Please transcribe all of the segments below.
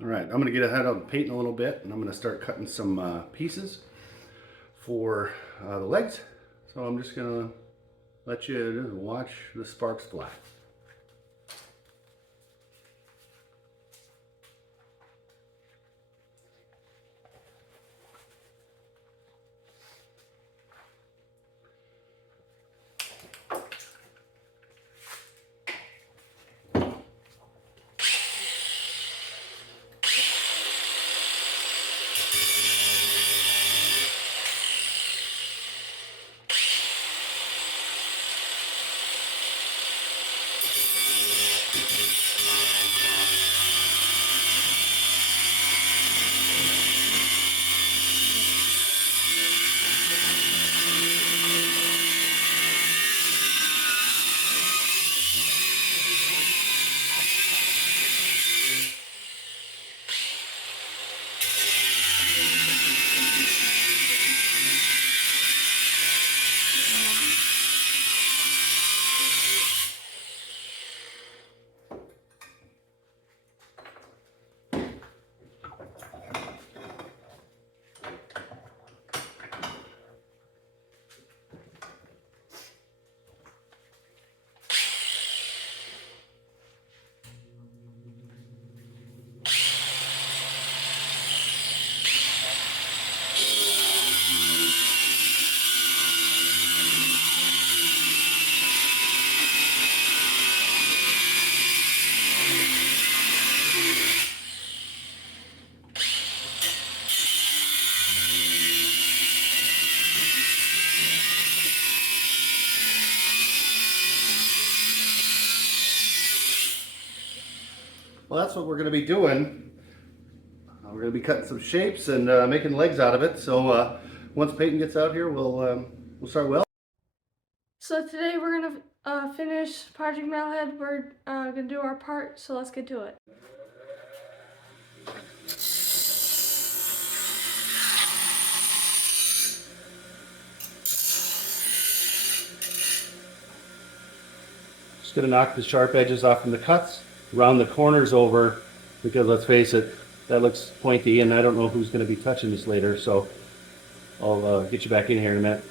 All right, I'm going to get ahead of Peyton a little bit, and I'm going to start cutting some pieces for the legs. So I'm just going to let you watch the sparks fly. Well, that's what we're going to be doing. We're going to be cutting some shapes and making legs out of it. So once Peyton gets out here, we'll start welding. So today we're gonna finish Project Metalhead. We're gonna do our part, so let's get to it. Just going to knock the sharp edges off from the cuts, round the corners over, because let's face it, that looks pointy, and I don't know who's going to be touching this later. So I'll get you back in here in a minute.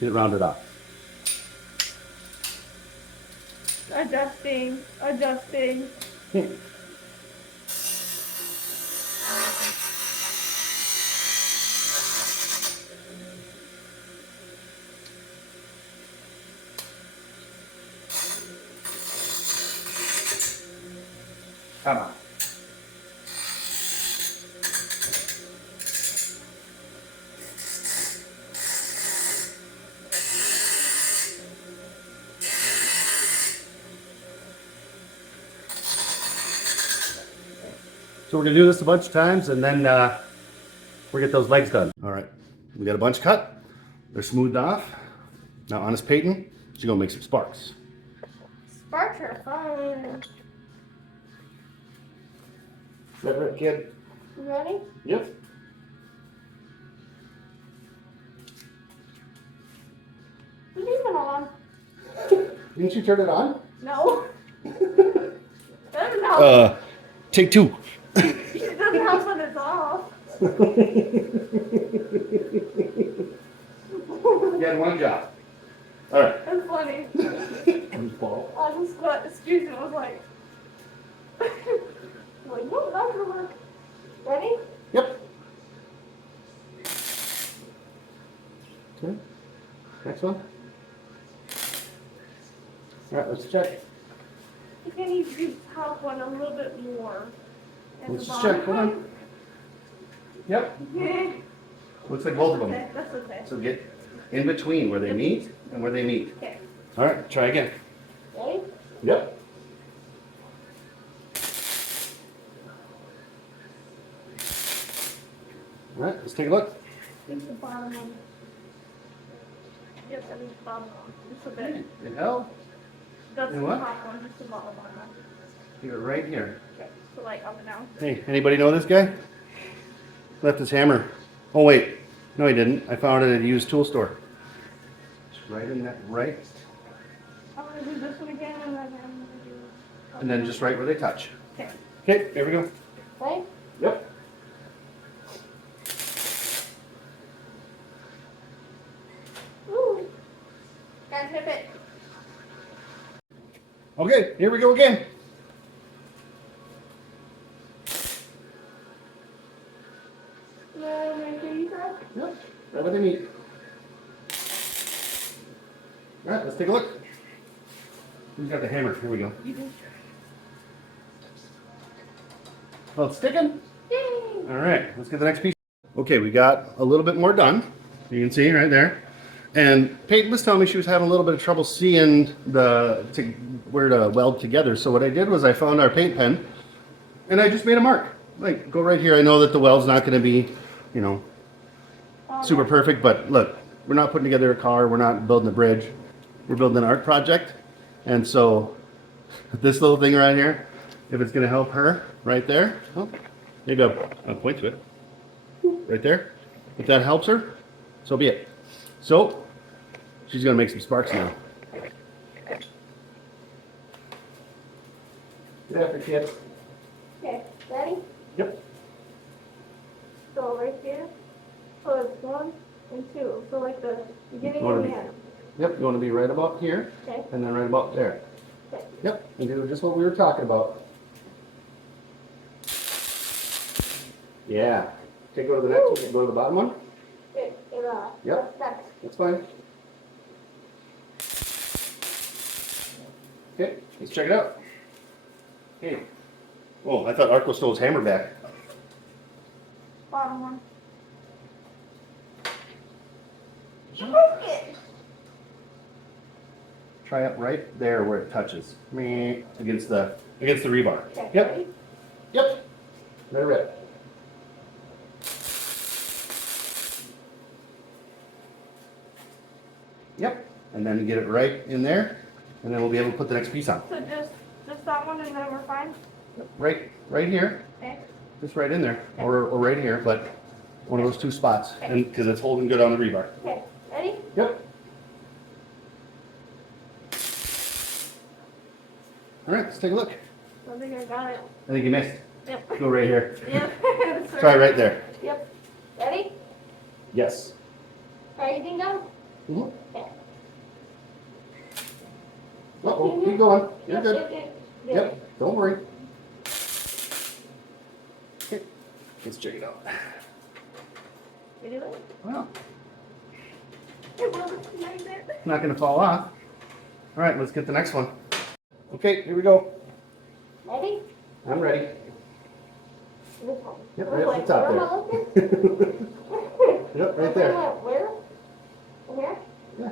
Get it rounded off. Adjusting. Come on. So we're going to do this a bunch of times, and then we'll get those legs done. All right, we got a bunch cut. They're smoothed off. Now, honest Peyton, she's going to make some sparks. Sparks are fun. Is that right, kid? You ready? Yep. Leave it on. Didn't you turn it on? No. Doesn't help. Take two. It doesn't help when it's off. You had one job. All right. That's funny. I just got excuse me. I was like, no, not gonna work. Ready? Yep. Okay. Next one. All right, let's check. You can need to use the top one a little bit more. Let's just check. Hold on. Yep. Okay. Looks like both of them. Okay, that's okay. So get in between where they meet and where they meet. Okay. All right, try again. Ready? Yep. All right, let's take a look. Think the bottom one. Yes, I think the bottom one. Just a bit. It held. That's And the what? top one, just the bottom one. Get it right here. Okay. So like up and down. Hey, anybody know this guy? Left his hammer. Oh wait, no he didn't. I found it at a used tool store. Just right in that, right, I'm gonna do this one again and then I'm gonna do. and then just right where they touch. Okay. Okay, there we go. Right? Yep. Woo! Gotta tip it. Okay, here we go again. Then make sure you grab. Yep, right where they meet. All right, let's take a look. Who's got the hammer? Here we go. You do. Well, it's sticking. Yay! All right, let's get the next piece. Okay, we got a little bit more done. You can see right there. And Peyton was telling me she was having a little bit of trouble seeing where to weld together. So what I did was I found our paint pen and I just made a mark. Like, go right here. I know that the weld's not going to be, you know, super perfect, but look, we're not putting together a car. We're not building a bridge. We're building an art project. And so this little thing right here, if it's going to help her right there, oh, maybe I'll point to it right there. If that helps her, so be it. So she's going to make some sparks now. Get after, kid. Okay, ready? Yep. So right here. So it's 1 and 2. So like the beginning You wanna and the be- end. Yep, you want to be right about here, Okay. and then right about there. Okay. Yep, and do just what we were talking about. Yeah. Okay, go to the next one. Go to the bottom one. Yep. That's fine. Okay, let's check it out. Okay. Oh, I thought Arco stole his hammer back. Bottom one. You broke it. Try it right there where it touches. Me against the rebar. Okay. Yep. Ready? Yep. Let it rip. Yep. And then get it right in there, and then we'll be able to put the next piece on. So just that one and then we're fine? Right here. Okay. Just right in there, or right here, but one of those two spots, and because it's holding good on the rebar. Okay. Ready? Yep. All right, let's take a look. I think I got it. I think you missed. Yep. Go right here. Yep. Try right there. Yep. Ready? Yes. Try anything down? Mm-hmm. Okay. Uh-oh, keep going. You're Yep, good. yep. Yep, don't worry. Okay, let's check it out. You do it? Well, It wasn't like that. it's not gonna fall off. All right, let's get the next one. Okay, here we go. Ready? I'm ready. This one. Yep, Oh, right wait, at the top where am I looking? Yep, right there. Where? Here? Yeah.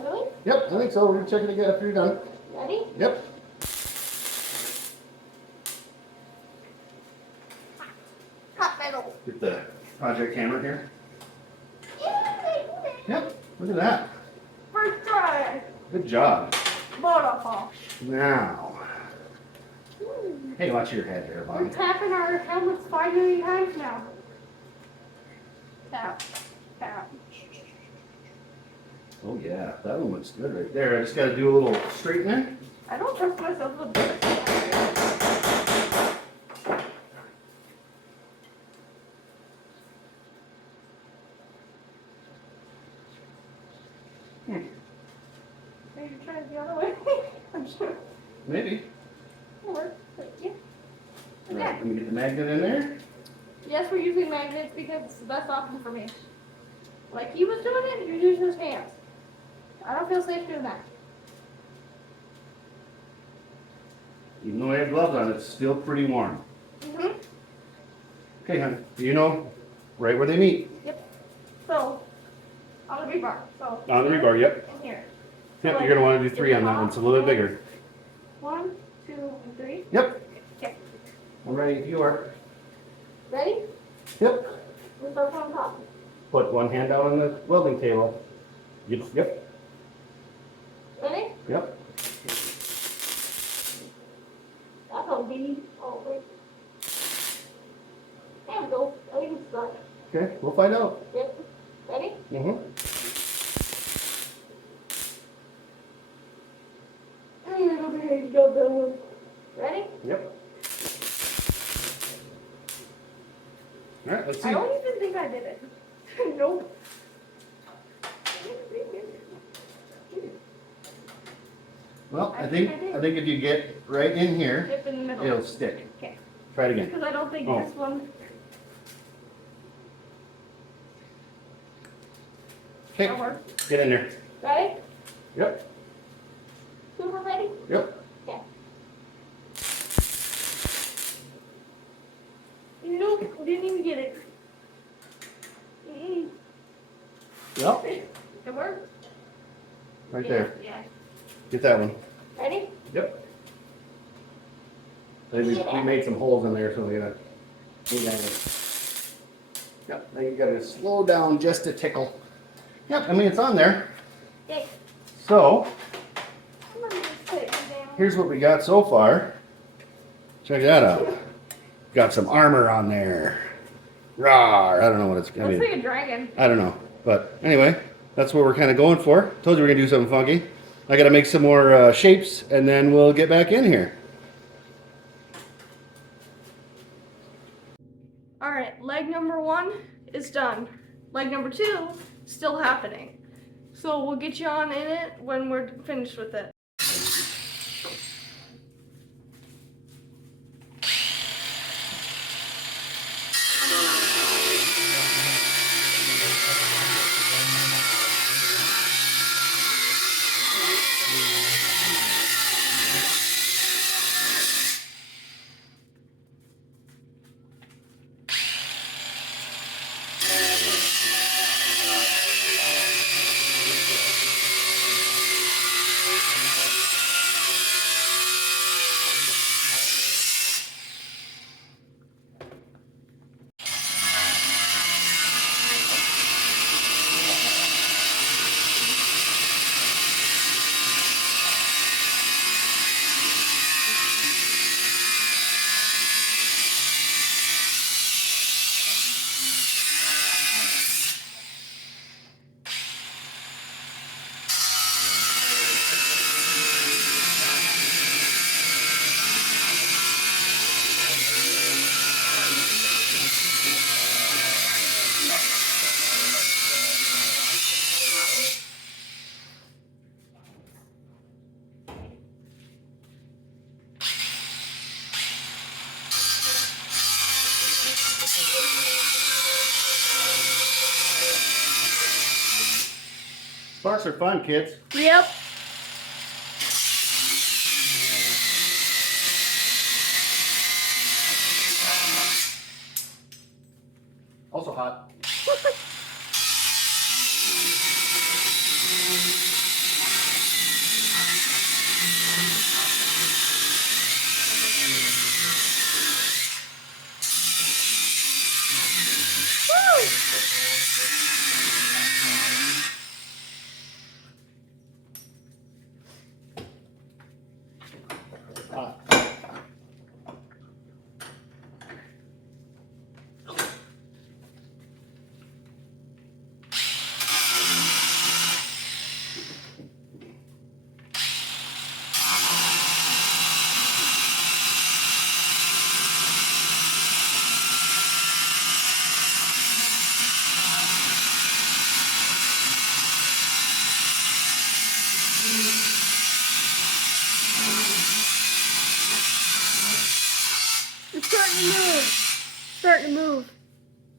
Really? Yep, I think so. We're gonna check it again after you're done. Ready? Yep. Hot metal. Get the project hammer here. Yay! Yep, look at that. First try. Good job. Waterfall. Now, hey, watch your head there, We're Bonnie. tapping our helmets 5 million times now. Tap. Tap. Oh yeah, that one looks good right there. I just gotta do a little straightening. I don't trust myself with this. Maybe try it the other way. I'm sure. Maybe. It'll work. But yeah. All right, let me get the magnet in there. Yes, we're using magnets because it's the best option for me. Like he was doing it, you're using his hands. I don't feel safe doing that. Even though I have gloves on, it's still pretty warm. Mm-hmm. Okay, hon. You know, right where they meet. Yep. So, on the rebar. So. On the rebar, yep. And here. Yep, you're gonna want to do 3 on that one. It's a little bit bigger. 1, 2, and 3. Yep. Okay. I'm ready if you are. Ready? Yep. We'll start from top. Put one hand out on the welding table. Yep. Ready? Yep. That's all bead. Oh, wait. There we go. I think it's done. Okay, we'll find out. Yep. Ready? Mm-hmm. Here you go, Bill. Ready? Yep. All right, let's see. I don't even think I did it. Nope. Well, I I think think I did. I think if you get right in here, Dip in the middle. it'll stick. Okay. Try it again. Because I don't think Oh. this one. Okay, That'll work. get in there. Ready? Yep. Super ready? Yep. Okay. Nope, didn't even get it. Yep. It worked. Right Yeah, there. Yeah. Get that one. Ready? Yep. We made some holes in there, so we gotta move that in. Yep. Now you gotta slow down just a tickle. Yep. I mean it's on there. Okay. So I'm gonna just put it down. here's what we got so far. Check that out. Got some armor on there. Rawr. I don't know what it's gonna Looks be. like a dragon. I don't know. But anyway, that's what we're kind of going for. Told you we're gonna do something funky. I gotta make some more shapes and then we'll get back in here. Alright, leg number 1 is done. Leg number 2 still happening. So we'll get you on in it when we're finished with it. Sparks are fun, kids. Yep. Also hot. Hot. It's starting to move. Starting to move.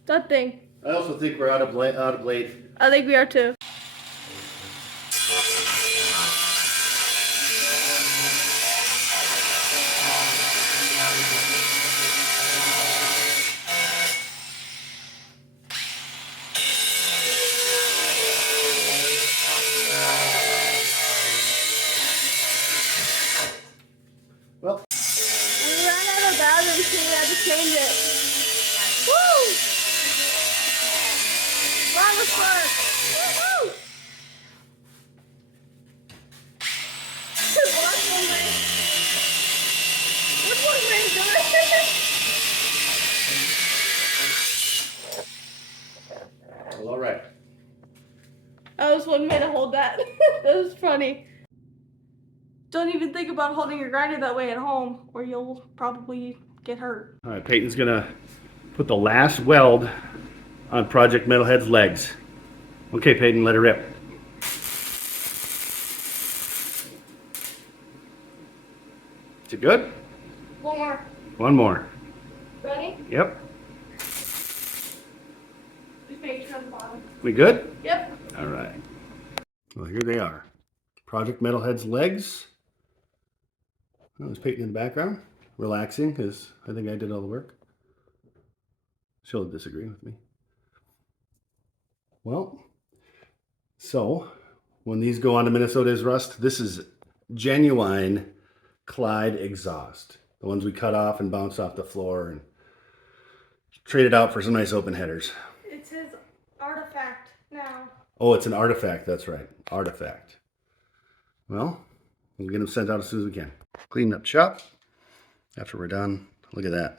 That thing. I also think we're out of blade. I think we are too. Well, We ran out of batteries, so we had to change it. Woo! Run the spark! Woo-hoo! Well, all right. I was one way to hold that. That was funny. Don't even think about holding your grinder that way at home, or you'll probably get hurt. All right, Peyton's gonna put the last weld on Project Metalhead's legs. Okay, Peyton, let her rip. Is it good? One more. One more. Ready? Yep. Just make sure on the bottom. We good? Yep. All right. Well, here they are. Project Metalhead's legs. Oh, there's Peyton in the background, relaxing because I think I did all the work. She'll disagree with me. Well, so when these go on to Minnesota's rust, this is genuine Clyde exhaust. The ones we cut off and bounced off the floor and traded out for some nice open headers. It's his artifact now. Oh, it's an artifact. That's right. Artifact. Well, we'll get them sent out as soon as we can. Clean up shop. After we're done, look at that.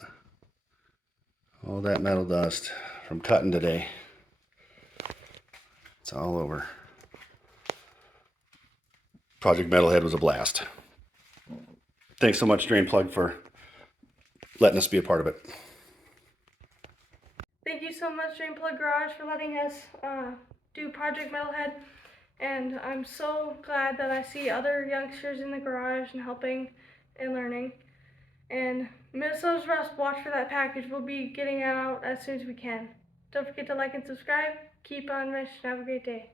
All that metal dust from cutting today. It's all over. Project Metalhead was a blast. Thanks so much, Drain Plug, for letting us be a part of it. Thank you so much, Drain Plug Garage, for letting us do Project Metalhead. And I'm so glad that I see other youngsters in the garage and helping and learning. And Minnesota's Rust, watch for that package. We'll be getting it out as soon as we can. Don't forget to like and subscribe. Keep on, Rich, and have a great day.